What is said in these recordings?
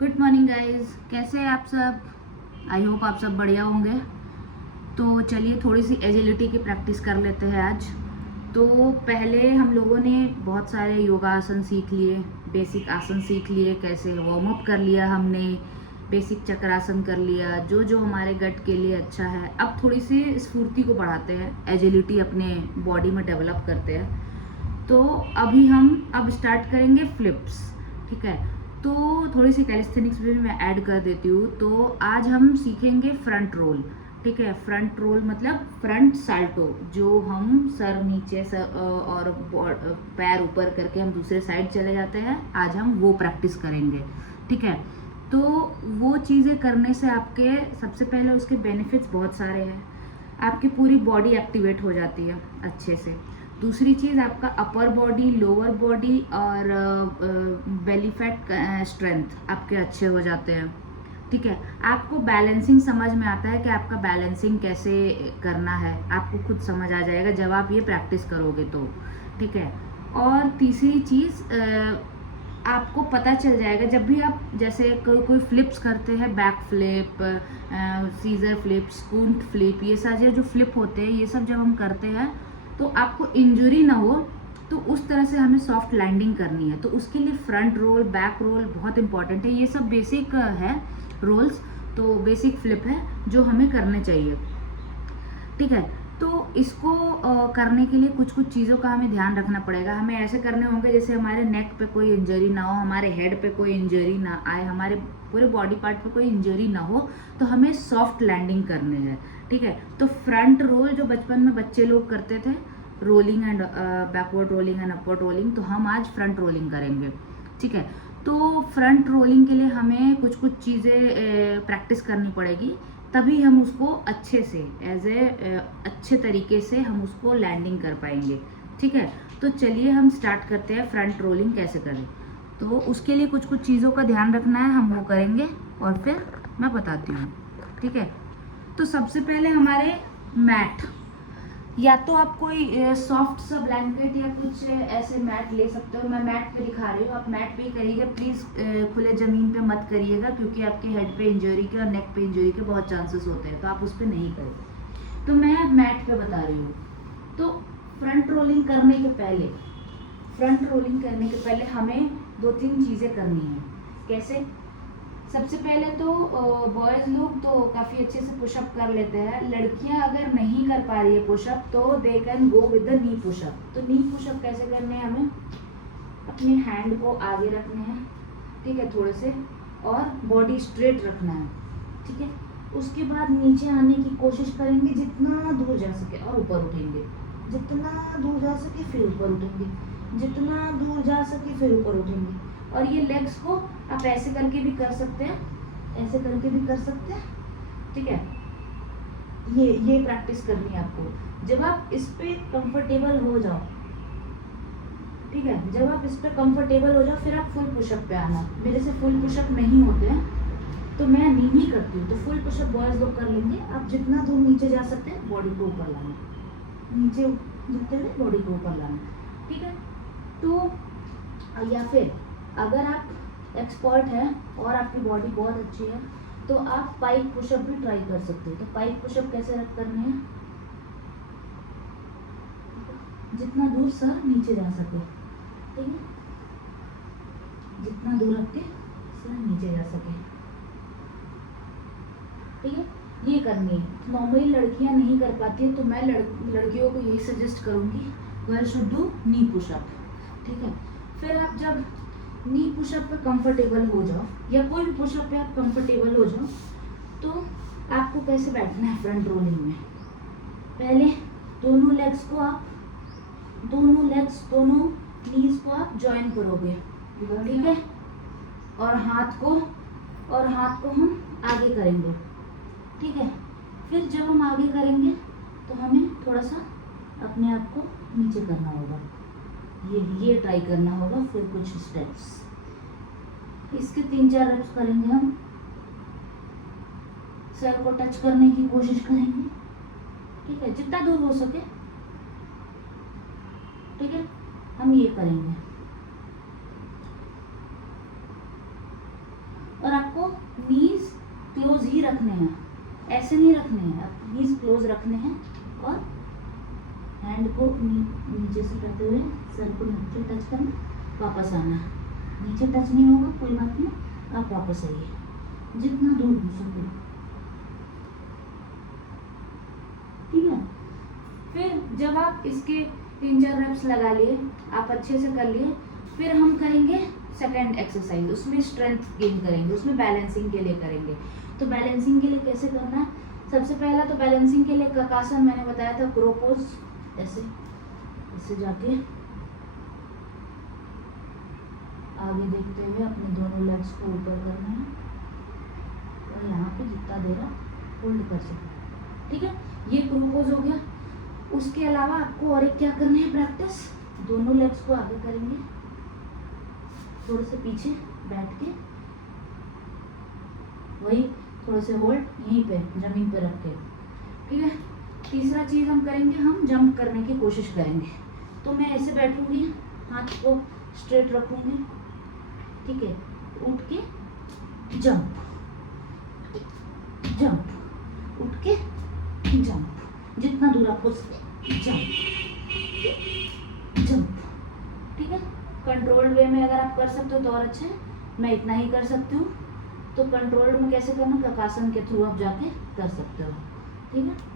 Good morning guys, कैसे हैं आप सब। आई होप आप सब बढ़िया होंगे। तो चलिए थोड़ी सी एजिलिटी की प्रैक्टिस कर लेते हैं आज। तो पहले हम लोगों ने बहुत सारे योगा आसन सीख लिए, बेसिक आसन सीख लिए, कैसे वार्म अप कर लिया हमने, बेसिक चक्रासन कर लिया, जो जो हमारे गट के लिए अच्छा है। अब थोड़ी सी स्फूर्ति को बढ़ाते हैं, एजिलिटी अपने बॉडी में डेवलप करते हैं। तो अभी हम अब स्टार्ट करेंगे फ्लिप्स। ठीक है, तो थोड़ी सी कैलिस्थेनिक्स भी मैं ऐड कर देती हूँ। तो आज हम सीखेंगे फ्रंट रोल। ठीक है, फ्रंट रोल मतलब फ्रंट साल्टो, जो हम सर नीचे और पैर ऊपर करके हम दूसरे साइड चले जाते हैं। आज हम वो प्रैक्टिस करेंगे। ठीक है, तो वो चीज़ें करने से आपके सबसे पहले उसके बेनिफिट्स बहुत सारे हैं। आपकी पूरी बॉडी एक्टिवेट हो जाती है अच्छे से। दूसरी चीज़, आपका अपर बॉडी, लोअर बॉडी और बेली फैट स्ट्रेंथ आपके अच्छे हो जाते हैं। ठीक है, आपको बैलेंसिंग समझ में आता है कि आपका बैलेंसिंग कैसे करना है, आपको खुद समझ आ जाएगा जब आप ये प्रैक्टिस करोगे तो। ठीक है, और तीसरी चीज़, आपको पता चल जाएगा जब भी आप जैसे कोई फ्लिप्स करते हैं, back flip, scissor flip, scoot flip, ये सारे जो फ्लिप होते हैं, ये सब जब हम करते हैं तो आपको इंजरी ना हो, तो उस तरह से हमें सॉफ्ट लैंडिंग करनी है। तो उसके लिए फ्रंट रोल, बैक रोल बहुत इंपॉर्टेंट है। ये सब बेसिक है रोल्स, तो बेसिक फ्लिप है जो हमें करने चाहिए। ठीक है, तो इसको करने के लिए कुछ कुछ चीज़ों का हमें ध्यान रखना पड़ेगा। हमें ऐसे करने होंगे जैसे हमारे नेक पे कोई इंजरी ना हो, हमारे हेड पे कोई इंजरी ना आए, हमारे पूरे बॉडी पार्ट पे कोई इंजरी ना हो। तो हमें सॉफ्ट लैंडिंग करनी है। ठीक है, तो फ्रंट रोल जो बचपन में बच्चे लोग करते थे, rolling and backward rolling and upward rolling, तो हम आज फ्रंट रोलिंग करेंगे। ठीक है, तो फ्रंट रोलिंग के लिए हमें कुछ कुछ चीज़ें प्रैक्टिस करनी पड़ेगी, तभी हम उसको अच्छे से अच्छे तरीके से हम उसको लैंडिंग कर पाएंगे। ठीक है, तो चलिए हम स्टार्ट करते हैं फ्रंट रोलिंग कैसे करें। तो उसके लिए कुछ कुछ चीज़ों का ध्यान रखना है, हम वो करेंगे और फिर मैं बताती हूँ। ठीक है, तो सबसे पहले हमारे मैट, या तो आप कोई सॉफ्ट सा ब्लैंकेट या कुछ ऐसे मैट ले सकते हो। मैं मैट पे दिखा रही हूँ, आप मैट पे ही करिएगा प्लीज़। खुले ज़मीन पे मत करिएगा, क्योंकि आपके हेड पे इंजरी के और नेक पे इंजरी के बहुत चांसेस होते हैं, तो आप उस पर नहीं करें। तो मैं मैट पे बता रही हूँ। तो फ्रंट रोलिंग करने के पहले, हमें दो तीन चीज़ें करनी है। कैसे? सबसे पहले तो बॉयज़ लोग तो काफ़ी अच्छे से पुशअप कर लेते हैं। लड़कियां अगर नहीं कर पा रही है पुशअप, तो they can go with the knee pushup. तो नी पुशअप कैसे करने हैं? हमें अपने हैंड को आगे रखने हैं, ठीक है, थोड़े से, और बॉडी स्ट्रेट रखना है। ठीक है, उसके बाद नीचे आने की कोशिश करेंगे जितना दूर जा सके, और ऊपर उठेंगे जितना दूर जा सके, फिर ऊपर उठेंगे जितना दूर जा सके, फिर ऊपर उठेंगे। और ये लेग्स को आप ऐसे करके भी कर सकते हैं, ऐसे करके भी कर सकते हैं। ठीक है, ये प्रैक्टिस करनी है आपको। जब आप इस पे कंफर्टेबल हो जाओ, ठीक है, जब आप इस पे कंफर्टेबल हो जाओ, फिर आप फुल पुशअप पे आना। मेरे से फुल पुशअप नहीं होते हैं, तो मैं नहीं करती हूँ। तो फुल पुशअप बॉयज लोग कर लेंगे। आप जितना दूर नीचे जा सकते हैं, बॉडी को ऊपर लाना, नीचे जितने में बॉडी को ऊपर लाना। ठीक है, तो या फिर अगर आप एक्सपर्ट हैं और आपकी बॉडी बहुत अच्छी है, तो आप पाइक पुशअप भी ट्राई कर सकते हो। तो पाइक पुशअप कैसे करने हैं? जितना दूर सर नीचे जा सके, ठीक है, जितना दूर आपके सर नीचे जा सके, ठीक है, ये करनी है। नॉर्मली लड़कियां नहीं कर पाती है, तो मैं लड़कियों को यही सजेस्ट करूंगी, girl should do knee pushup. ठीक है, फिर आप जब नी पुशअप पे कंफर्टेबल हो जाओ, या कोई भी पुशअप पे आप कंफर्टेबल हो जाओ, तो आपको कैसे बैठना है फ्रंट रोलिंग में? पहले दोनों लेग्स, दोनों नीज को आप ज्वाइन करोगे, ठीक है, और हाथ को हम आगे करेंगे। ठीक है, फिर जब हम आगे करेंगे तो हमें थोड़ा सा अपने आप को नीचे करना होगा, ये ट्राई करना होगा। फिर कुछ स्टेप्स, इसके 3-4 रेप्स करेंगे हम। सर को टच करने की कोशिश करेंगे, ठीक है, जितना दूर हो सके। ठीक है, हम ये करेंगे, और नीज क्लोज ही रखने हैं, ऐसे नहीं रखने हैं, नीज क्लोज रखने हैं और हैंड को नीचे से करते हुए सर को नीचे टच करना, वापस आना। नीचे टच नहीं होगा कोई बात नहीं, आप वापस आइए जितना दूर हो सके, ठीक है। फिर जब आप इसके 3-4 रेप्स लगा लिए, आप अच्छे से कर लिए, फिर हम करेंगे सेकेंड एक्सरसाइज। उसमें स्ट्रेंथ गेन करेंगे, उसमें बैलेंसिंग के लिए करेंगे। तो बैलेंसिंग के लिए कैसे करना है, सबसे पहला तो बैलेंसिंग के लिए ककासन मैंने बताया था, क्रो पोज, ऐसे ऐसे जाके आगे देखते हुए अपने दोनों लेग्स को ऊपर करना है और यहाँ पे जितना देर आप होल्ड कर सकते, ठीक है। ये क्रो पोज हो गया। उसके अलावा आपको और एक क्या करना है प्रैक्टिस, दोनों लेग्स को आगे करेंगे, थोड़े से पीछे बैठ के, वही थोड़े से होल्ड यहीं पे जमीन पे रख के, ठीक है। तीसरा चीज हम करेंगे, हम जंप करने की कोशिश करेंगे। तो मैं ऐसे बैठूंगी, हाथ को स्ट्रेट रखूंगी, ठीक है, उठ के जंप जंप, उठ के जंप, जितना दूर आप हो सके जंप जंप, ठीक है। कंट्रोल्ड वे में अगर आप कर सकते हो तो और अच्छा है, मैं इतना ही कर सकती हूँ। तो कंट्रोल्ड में कैसे करना, ककासन के थ्रू आप जाके कर सकते हो, ठीक है।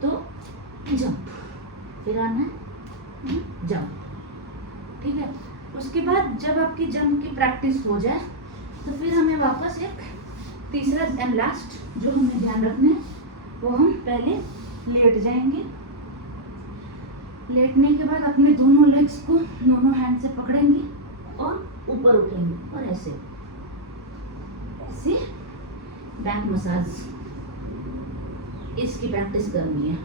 तो जंप, फिर आना है जंप, ठीक है। उसके बाद जब आपकी जंप की प्रैक्टिस हो जाए तो फिर हमें वापस एक तीसरा एंड लास्ट जो हमें ध्यान रखना है, वो हम पहले लेट जाएंगे। लेटने के बाद अपने दोनों लेग्स को दोनों हैंड से पकड़ेंगे और ऊपर उठेंगे और ऐसे ऐसे बैक मसाज, इसकी प्रैक्टिस करनी है।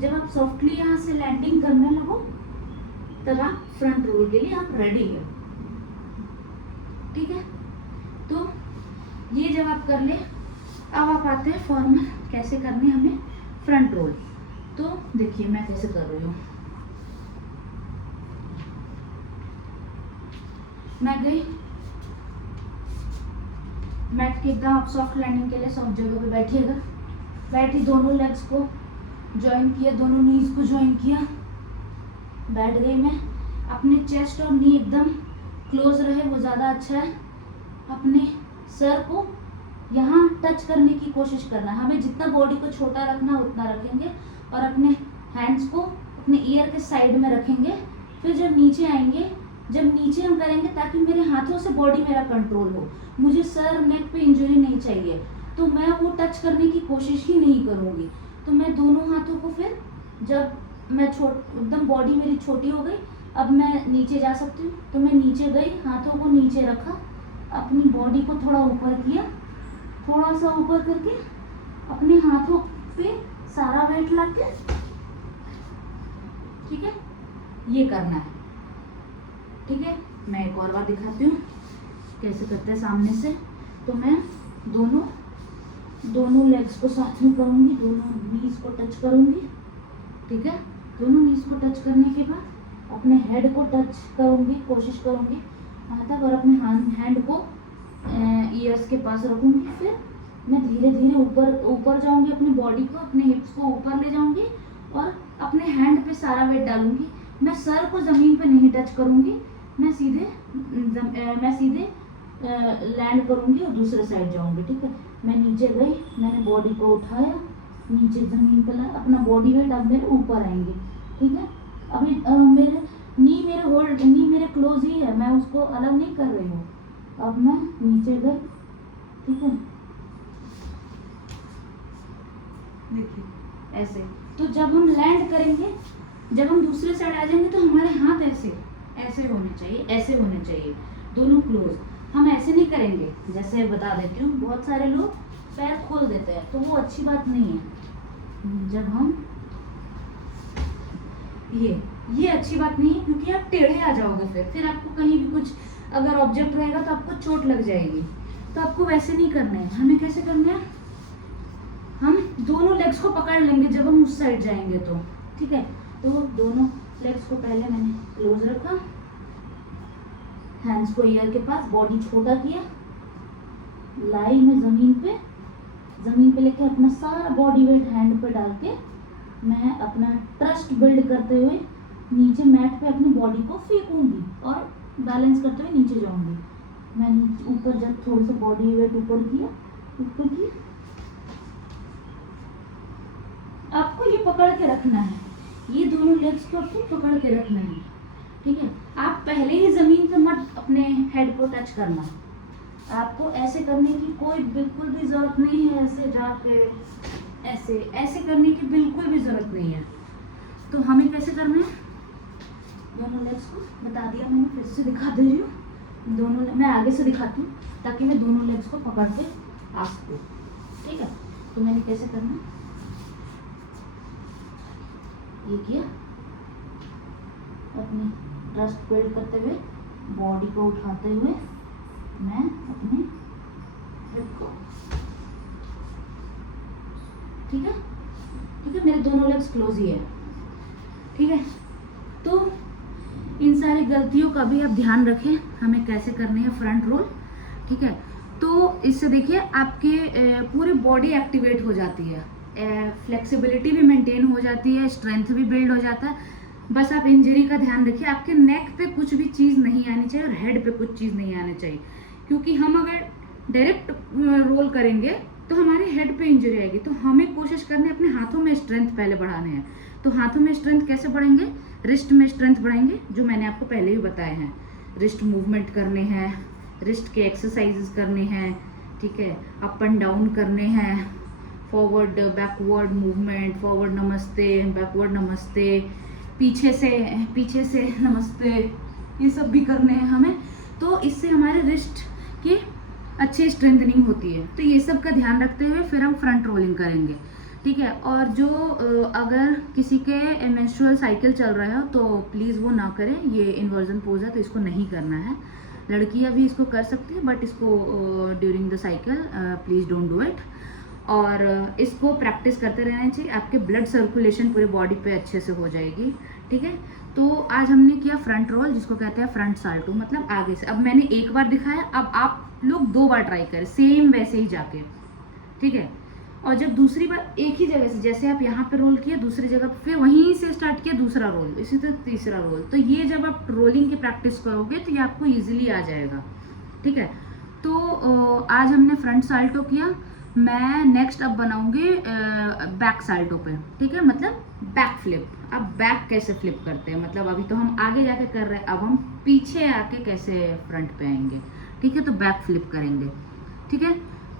जब आप सॉफ्टली यहाँ से लैंडिंग करने लगो तब आप फ्रंट रोल के लिए आप रेडी हो, ठीक है। तो ये जब आप कर ले, अब आप आते हैं फॉर्मल कैसे करनी है हमें फ्रंट रोल। तो देखिए मैं कैसे कर रही हूँ, मैं गई मैट के एकदम, आप सॉफ्ट लैंडिंग के लिए सॉफ्ट जगह पे बैठिएगा, बैठी, दोनों लेग्स को ज्वाइन किया, दोनों नीज को ज्वाइन किया, बैठ गई मैं। अपने चेस्ट और नी एकदम क्लोज रहे वो ज़्यादा अच्छा है। अपने सर को यहाँ टच करने की कोशिश करना, हमें जितना बॉडी को छोटा रखना उतना रखेंगे और अपने हैंड्स को अपने ईयर के साइड में रखेंगे। फिर जब नीचे आएंगे, जब नीचे हम करेंगे ताकि मेरे हाथों से बॉडी मेरा कंट्रोल हो, मुझे सर नेक पे इंजरी नहीं चाहिए, तो मैं वो टच करने की कोशिश ही नहीं करूँगी। तो मैं दोनों हाथों को, फिर जब मैं एकदम बॉडी मेरी छोटी हो गई, अब मैं नीचे जा सकती हूँ, तो मैं नीचे गई, हाथों को नीचे रखा, अपनी बॉडी को थोड़ा ऊपर किया, थोड़ा सा ऊपर करके अपने हाथों पे सारा वेट लाके, ठीक है, ये करना है, ठीक है। मैं एक और बार दिखाती हूँ कैसे करते हैं सामने से। तो मैं दोनों लेग्स को साथ में करूँगी, दोनों नीज को टच करूँगी, ठीक है। दोनों नीज को टच करने के बाद अपने हेड को टच करूँगी, कोशिश करूँगी वहाँ तक, और अपने हैंड को ईयर्स के पास रखूँगी। फिर मैं धीरे धीरे ऊपर जाऊँगी, अपनी बॉडी को, अपने हिप्स को ऊपर ले जाऊँगी और अपने हैंड पे सारा वेट डालूँगी। मैं सर को ज़मीन पे नहीं टच करूँगी, मैं सीधे लैंड करूँगी और दूसरे साइड जाऊँगी, ठीक है। मैं नीचे गई, मैंने बॉडी को उठाया, नीचे ज़मीन पे लाया, अपना बॉडी वेट अब मेरे ऊपर आएंगे, ठीक है। अभी नी मेरे क्लोज ही है, मैं उसको अलग नहीं कर रही हूँ। अब मैं नीचे गई, ठीक है, देखिए ऐसे। तो जब हम लैंड करेंगे, जब हम दूसरे साइड आ जाएंगे तो हमारे हाथ ऐसे होने चाहिए, ऐसे होने चाहिए, दोनों क्लोज। हम ऐसे नहीं करेंगे, जैसे बता देती हूँ, बहुत सारे लोग पैर खोल देते हैं, तो वो अच्छी बात नहीं है। जब हम ये अच्छी बात नहीं है, क्योंकि आप टेढ़े आ जाओगे, फिर आपको कहीं भी कुछ अगर ऑब्जेक्ट रहेगा तो आपको चोट लग जाएगी। तो आपको वैसे नहीं करना है, हमें कैसे करना है, हम दोनों लेग्स को पकड़ लेंगे जब हम उस साइड जाएंगे तो, ठीक है। तो दोनों लेग्स को पहले मैंने क्लोज रखा, हैंड्स को ईयर के पास, बॉडी छोटा किया, लाई में ज़मीन पे लेके अपना सारा बॉडी वेट हैंड पे डाल के मैं अपना ट्रस्ट बिल्ड करते हुए नीचे मैट पे अपनी बॉडी को फेंकूंगी और बैलेंस करते हुए नीचे जाऊंगी। मैं नीचे ऊपर जब थोड़ी सी बॉडी वेट ऊपर किया, आपको ये पकड़ के रखना है, ये दोनों लेग्स को आपको पकड़ के रखना है, ठीक है। आप पहले ही ज़मीन पे मत अपने हेड को टच करना, आपको ऐसे करने की कोई बिल्कुल भी ज़रूरत नहीं है, ऐसे जाके ऐसे करने की बिल्कुल भी ज़रूरत नहीं है। तो हमें कैसे करना है, दोनों लेग्स को बता दिया मैंने, फिर से दिखा दे रही हूँ। दोनों मैं आगे से दिखाती हूँ ताकि मैं दोनों लेग्स को पकड़ के आ सकूँ, ठीक है। तो मैंने कैसे करना है, ये किया, अपनी ट्रस्ट बिल्ड करते हुए बॉडी को उठाते हुए मैं अपने हेड को, ठीक है, मेरे दोनों लेग्स क्लोज ही है, ठीक है। तो इन सारी गलतियों का भी आप ध्यान रखें, हमें कैसे करने हैं फ्रंट रोल, ठीक है। तो इससे देखिए आपके पूरी बॉडी एक्टिवेट हो जाती है, फ्लेक्सिबिलिटी भी मेंटेन हो जाती है, स्ट्रेंथ भी बिल्ड हो जाता है। बस आप इंजरी का ध्यान रखिए, आपके नेक पे कुछ भी चीज़ नहीं आनी चाहिए और हेड पे कुछ चीज़ नहीं आनी चाहिए, क्योंकि हम अगर डायरेक्ट रोल करेंगे तो हमारे हेड पे इंजरी आएगी। तो हमें कोशिश करनी है अपने हाथों में स्ट्रेंथ पहले बढ़ाने हैं। तो हाथों में स्ट्रेंथ कैसे बढ़ेंगे, रिस्ट में स्ट्रेंथ बढ़ाएंगे, जो मैंने आपको पहले ही बताए हैं। रिस्ट मूवमेंट करने हैं, रिस्ट के एक्सरसाइजेस करने हैं, ठीक है, अप एंड डाउन करने हैं, फॉरवर्ड बैकवर्ड मूवमेंट, फॉरवर्ड नमस्ते, बैकवर्ड नमस्ते, पीछे से नमस्ते, ये सब भी करने हैं हमें। तो इससे हमारे रिस्ट की अच्छी स्ट्रेंथनिंग होती है। तो ये सब का ध्यान रखते हुए फिर हम फ्रंट रोलिंग करेंगे, ठीक है। और जो अगर किसी के मेंस्ट्रुअल साइकिल चल रहा है तो प्लीज़ वो ना करें, ये इन्वर्जन पोज है तो इसको नहीं करना है। लड़कियां भी इसको कर सकती है बट इसको during the cycle please don't do it. और इसको प्रैक्टिस करते रहना चाहिए, आपके ब्लड सर्कुलेशन पूरे बॉडी पे अच्छे से हो जाएगी, ठीक है। तो आज हमने किया फ्रंट रोल, जिसको कहते हैं फ्रंट साल्टो, मतलब आगे से। अब मैंने एक बार दिखाया, अब आप लोग 2 बार ट्राई करें सेम वैसे ही जाके, ठीक है। और जब दूसरी बार एक ही जगह से, जैसे आप यहाँ पे रोल किया, दूसरी जगह फिर वहीं से स्टार्ट किया दूसरा रोल, इसी तरह तीसरा रोल। तो ये जब आप रोलिंग की प्रैक्टिस करोगे तो ये आपको ईजिली आ जाएगा, ठीक है। तो आज हमने फ्रंट साल्टो किया, मैं नेक्स्ट अब बनाऊंगी बैक साल्टो पे, ठीक है, मतलब बैक फ्लिप। अब बैक कैसे फ्लिप करते हैं, मतलब अभी तो हम आगे जाके कर रहे हैं, अब हम पीछे आके कैसे फ्रंट पे आएंगे, ठीक है। तो बैक फ्लिप करेंगे, ठीक है।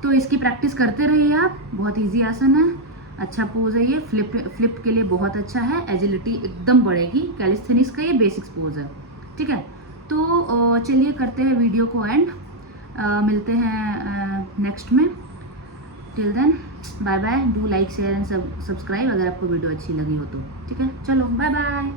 तो इसकी प्रैक्टिस करते रहिए आप, बहुत इजी आसन है, अच्छा पोज है ये, फ्लिप के लिए बहुत अच्छा है, एजिलिटी एकदम बढ़ेगी। कैलिस्थेनिक्स का ये बेसिक्स पोज है, ठीक है। तो चलिए करते हैं वीडियो को एंड, मिलते हैं नेक्स्ट में। Till then bye bye, do like share and subscribe अगर आपको वीडियो अच्छी लगी हो तो, ठीक है। चलो बाय बाय।